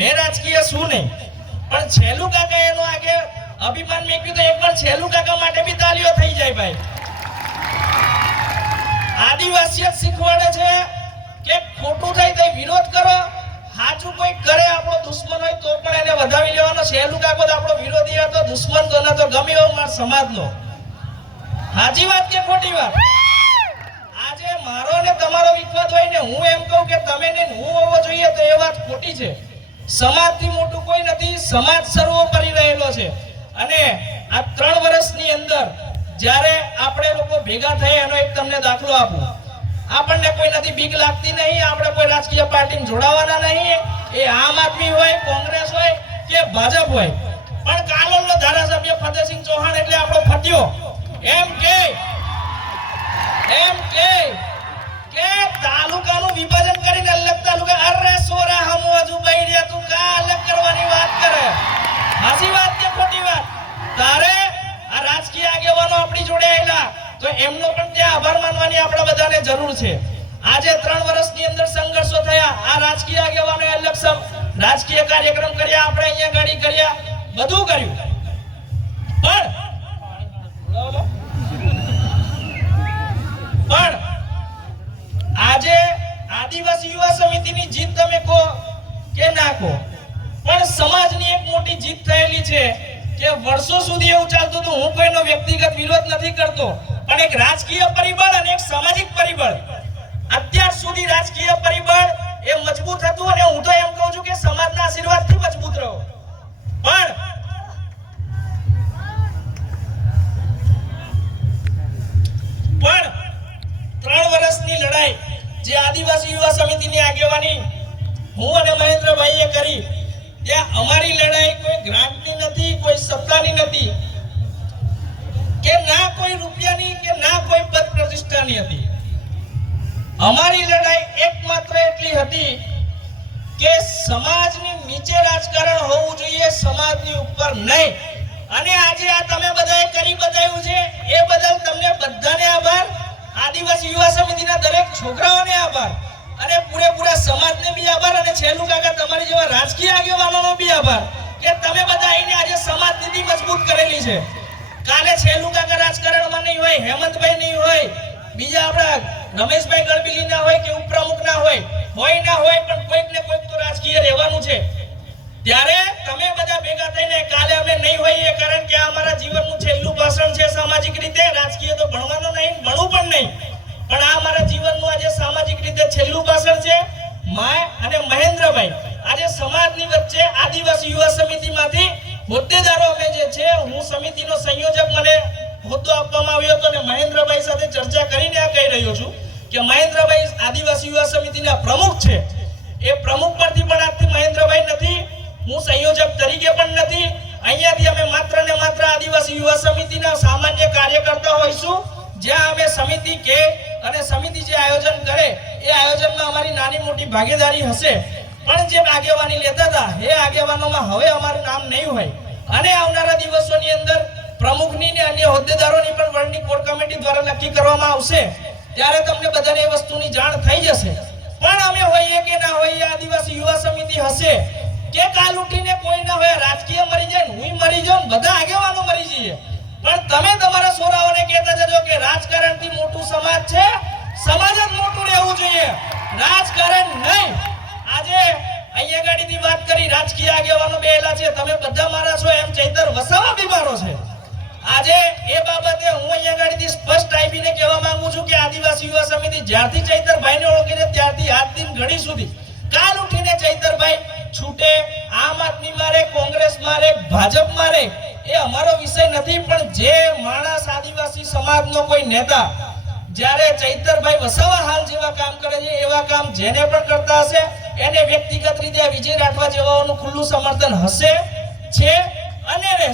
મેં રાજકીય શું નહીં. પણ છેલ્લું કાકા એનો આગે અભિમાન મેક્યું તો એકવાર છેલ્લું કાકા માટે બી તાલીઓ થઈ જાય ભાઈ. આદિવાસીઓ શીખવાડે છે કે ખોટું થાય તો વિરોધ કરો, સાચું કોઈ કરે આપણો દુશ્મન હોય તો પણ એને વધાવી લેવાનો. છેલ્લું કાકો આપણો વિરોધી હતો દુશ્મન તો નતો ગમે એવો માર સમાજનો. સાચી વાત કે ખોટી વાત? આજે મારો ને તમારો વિખવાદ હોય ને હું એમ કહું કે તમે ને હું હોવો જોઈએ તો એ વાત ખોટી છે. સમાજથી મોટું કોઈ નથી, સમાજ સર્વોપરી રહેલો છે. અને આ ત્રણ વર્ષની અંદર જ્યારે આપણે લોકો ભેગા થયા એનો એક તમને દાખલો આપું. આપણને કોઈ નથી, બીક લાગતી નહીં, આપણે કોઈ રાજકીય પાર્ટીમાં જોડાવાના નહીં. એ આમ આદમી હોય, કોંગ્રેસ હોય કે ભાજપ હોય. પણ કાલોલનો ધારાસભ્ય ફતેહસિંહ ચૌહાણ એટલે આપણો ફત્યો એમ આભાર માનવાની આપણા બધાને જરૂર છે. આજે ત્રણ વર્ષની અંદર સંઘર્ષો થયા. આ રાજકીય આગેવાનો અલગ રાજકીય કાર્યક્રમ કર્યા, આપણે અહીંયા ગાડી કર્યા, બધું કર્યું. પણ પણ આજે આદિવાસી યુવા સમિતિની જીત તમે કહો કે ના કહો, પણ સમાજની એક મોટી જીત થયેલી છે કે વર્ષો સુધી એવું ચાલતું હતું. હું કોઈનો વ્યક્તિગત વિરોધ નથી કરતો. પણ એક રાજકીય પરિબળ અને એક સામાજિક પરિબળ. અત્યાર સુધી રાજકીય પરિબળ એ મજબૂત હતું અને હું તો એમ કહું છું કે સમાજના આશીર્વાદથી મજબૂત રહો. પણ પણ ત્રણ વર્ષની લડાઈ જે આદિવાસી યુવા સમિતિની આગેવાની હું અને મહેન્દ્રભાઈએ પ્રતિષ્ઠાની હતી. અમારી લડાઈ એકમાત્ર એટલી હતી કે સમાજની નીચે રાજકારણ હોવું જોઈએ, સમાજની ઉપર નહીં. અને આજે આ તમે બધાએ કરી બતાવ્યું છે, એ બદલ તમને બધાને આભાર. આદિવાસી યુવા સમિતિના દરેક છોકરાઓને આભાર. અને પૂરેપૂરા સમાજને બી આભાર અને છેલ્લું કાકા તમારી જેવા રાજકીય આગેવાનોનો બી આભાર કે તમે બધા આવીને આજે સમાજ નીતિ મજબૂત કરેલી છે. કાલે છેલ્લું કાકા રાજકારણમાં નહીં હોય, હેમંતભાઈ નહીં હોય બીજા આપણા રમેશભાઈ ગળબીલી ના હોય કે ઉપપ્રમુખ ના હોય હોય ના હોય, પણ કોઈક ને કોઈક તો રાજકીય રહેવાનું છે. ત્યારે તમે બધા ભેગા થઈને કાલે અમે નહીં હોઈએ, કારણ કે આ અમારા જીવનનું છેલ્લું ભાષણ છે સામાજિક રીતે. રાજકીય તો ભણવાનો નહીં, ભણવું પણ નહીં. પણ આ અમારા જીવનનું આજે સામાજિક રીતે છેલ્લું ભાષણ છે. માય અને મહેન્દ્રભાઈ, આજે સમાજની વચ્ચે આદિવાસી યુવા સમિતિમાંથી હોદ્દેદારો અમે જે છે, હું સમિતિનો સંયોજક મને હોદ્દો આપવામાં આવ્યો હતો અને મહેન્દ્રભાઈ સાથે ચર્ચા રહ્યો છું કે મહેન્દ્રભાઈ આદિવાસી યુવા સમિતિના પ્રમુખ છે. એ પ્રમુખ પરથી પણ આજથી મહેન્દ્રભાઈ નથી, હું સંયોજક તરીકે પણ નથી. અહીંયાથી અમે માત્ર ને માત્ર આદિવાસી યુવા સમિતિના સામાન્ય કાર્યકર્તા હોઈશું. જ્યાં અમે સમિતિ કે અને સમિતિ જે આયોજન કરે, એ આયોજનમાં અમારી નાની મોટી ભાગીદારી હશે. પણ જે આગેવાની લેતા હતા, એ આગેવાનોમાં હવે અમારું નામ નહીં હોય. અને આવનારા દિવસોની અંદર પ્રમુખની ને અન્ય હોદ્દેદારોની પણ વર્ણની કોર કમિટી દ્વારા નક્કી કરવામાં આવશે. ત્યારે તમને બધાને એ વસ્તુની જાણ થઈ જશે. પણ અમે હોઈએ કે ના હોઈએ આદિવાસી યુવા સમિતિ હશે. કે કાલ ઉઠીને કોઈ ના હોય, રાજકીય મરી જાય હું મરી જાઉં બધા આગેવાનો મરી જઈએ. પણ તમે તમારા છોરાઓને કહેતા જજો કે રાજકારણથી મોટું સમાજ છે. સમાજ જ મોટું રહેવું જોઈએ. રાજકારણ નહીં. આજે અહીંયા ગાડીની વાત કરી, રાજકીય આગેવાનો બેલા છે. તમે બધા મારા છો એમ ચૈતર વસાવા બીમારો છે. આજે એ બાબતે હું અહીંયા ગાડીથી સ્પષ્ટ આપીને કહેવા માંગુ છું કે આદિવાસી ચૈતરભાઈ ને ઓળખી ચૈતરભાઈને ત્યારથી આજ દિન ઘડી સુધી કાલ ઉઠીને ચૈતરભાઈ છૂટે, આમ આદમી મારે, કોંગ્રેસ મારે, ભાજપ મારે, એ અમારો વિષય નથી, પણ જે માણસ આદિવાસી સમાજનો કોઈ નેતા જ્યારે ચૈતરભાઈ વસાવા હાલ જેવા કામ કરે છે, એવા કામ જેને પણ કરતા હશે, એને વ્યક્તિગત રીતે વિજય રાઠવા જેવાઓનું ખુલ્લું સમર્થન હશે, છે અને રહેશે.